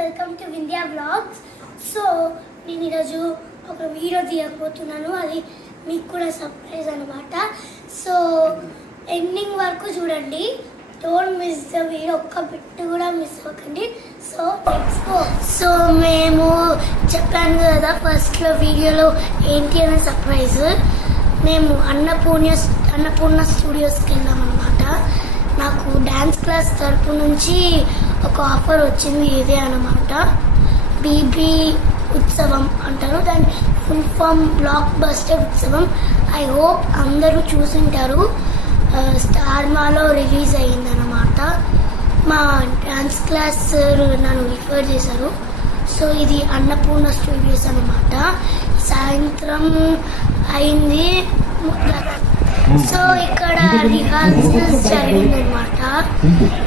Welcome to Vindhya vlogs. So నేను ఈరోజు ఒక వీడియో తీయకపోతున్నాను, అది మీకు కూడా సర్ప్రైజ్ అనమాట. సో ఎండింగ్ వరకు చూడండి, డోంట్ మిస్ ద వీడియో, ఒక్క బిట్ కూడా మిస్ అవ్వకండి. So let's go. సో మేము చెప్పాను కదా ఫస్ట్లో వీడియోలో ఏంటి అనే సర్ప్రైజ్, మేము అన్నపూర్ణ స్టూడియోస్కి వెళ్ళాం అనమాట. నాకు డ్యాన్స్ క్లాస్ తరపు నుంచి ఒక ఆఫర్ వచ్చింది, ఇదే అనమాట. బీబీ ఉత్సవం అంటారు, దాని ఫుల్ ఫామ్ బ్లాక్ బస్టర్ ఉత్సవం. ఐ హోప్ అందరూ చూసింటారు. స్టార్ మాలో రిలీజ్ అయ్యిందనమాట. మా డ్యాన్స్ క్లాస్ నన్ను రిఫర్ చేశారు. సో ఇది అన్నపూర్ణ స్టూడియోస్ అనమాట. సాయంత్రం అయింది. సో ఇక్కడ రిహార్సల్స్ జరిగిందనమాట.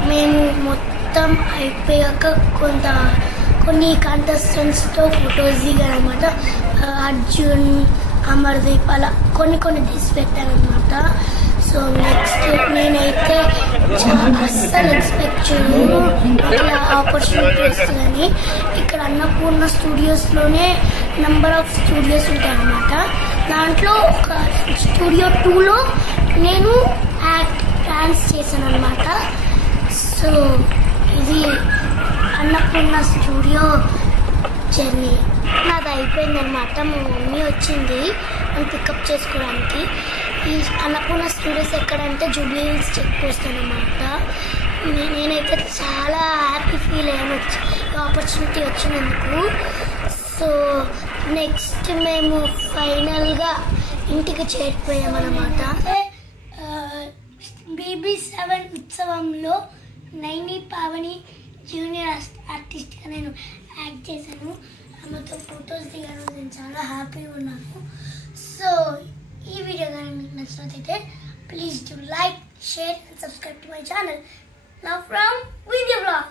మేము మొత్తం అయిపోయాక కొన్ని కంటెస్టెంట్స్తో ఫొటోస్ దిగారనమాట. అర్జున్, అమర్దీప్ అలా కొన్ని తీసి పెట్టారనమాట. సో నెక్స్ట్ నేనైతే అస్సలు ఎక్స్పెక్ట్ చేయను ఇట్లా ఆపర్చునిటీ వస్తుందని. ఇక్కడ అన్నపూర్ణ స్టూడియోస్లోనే నెంబర్ ఆఫ్ స్టూడియోస్ ఉంటాయన్నమాట. దాంట్లో ఒక స్టూడియో 2లో నేను డాన్స్ చేశాను అనమాట. సో ఇది అన్నపూర్ణ స్టూడియో జర్నీ నాది అయిపోయిందనమాట. మా మమ్మీ వచ్చింది నన్ను పికప్ చేసుకోవడానికి. ఈ అన్నపూర్ణ స్టూడియోస్ ఎక్కడంటే జూబ్లీ హిల్స్ చెక్ పోస్ట్ అనమాట. నేనైతే చాలా హ్యాపీ ఫీల్ అయ్యాను ఆపర్చునిటీ వచ్చినందుకు. సో నెక్స్ట్ మేము ఫైనల్గా ఇంటికి చేరిపోయామన్నమాట. BB7 ఉత్సవంలో నైని పావని జూనియర్ ఆర్టిస్ట్గా నేను యాక్ట్ చేశాను. ఆమెతో ఫొటోస్ దిగాను. నేను చాలా హ్యాపీగా ఉన్నాను. సో ఈ వీడియో కానీ మీకు నచ్చినట్లయితే please do like, share and subscribe to my channel. Now from Video Vlog.